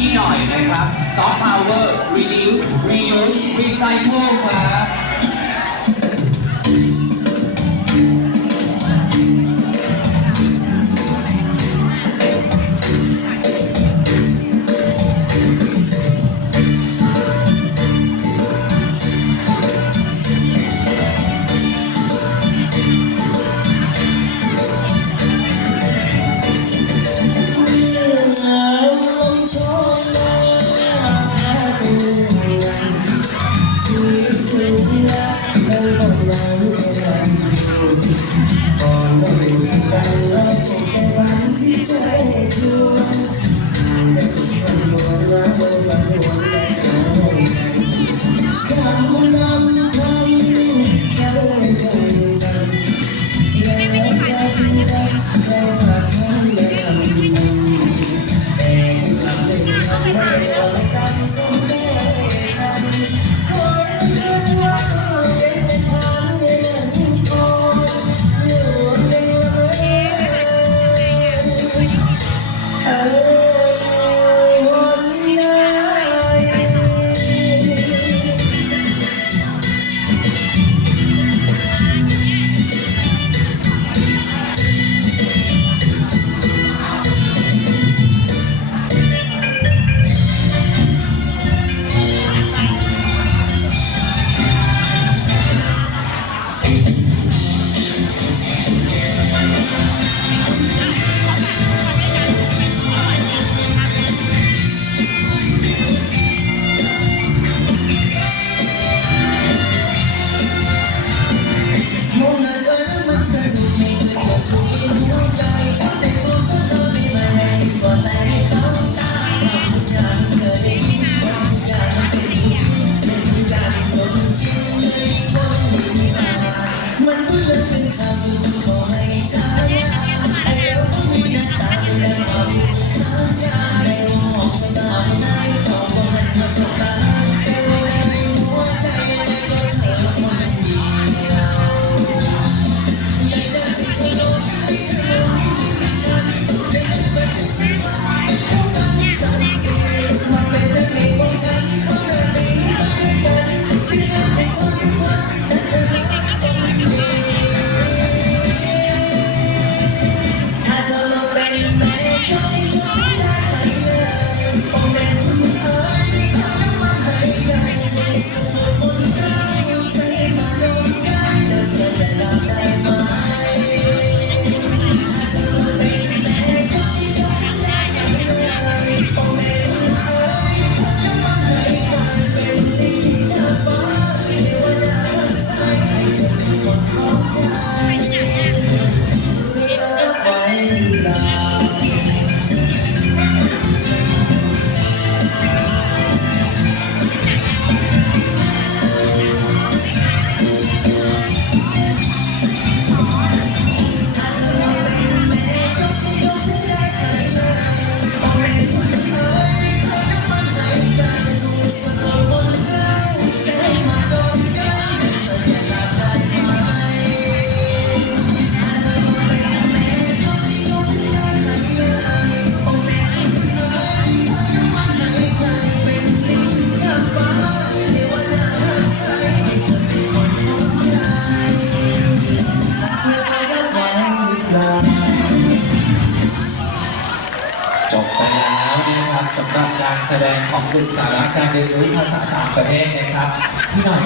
พี่หน่อยนะครับ Soft Power Reduce Reuse Recycle ครับ ไปถ่ายวล้ว mais. จบไปแล้วนะครับสำหรับการแสดงของกลุ่มสาระการเรียนรู้ภาษาต่างประเทศนะครับพี่หน่อย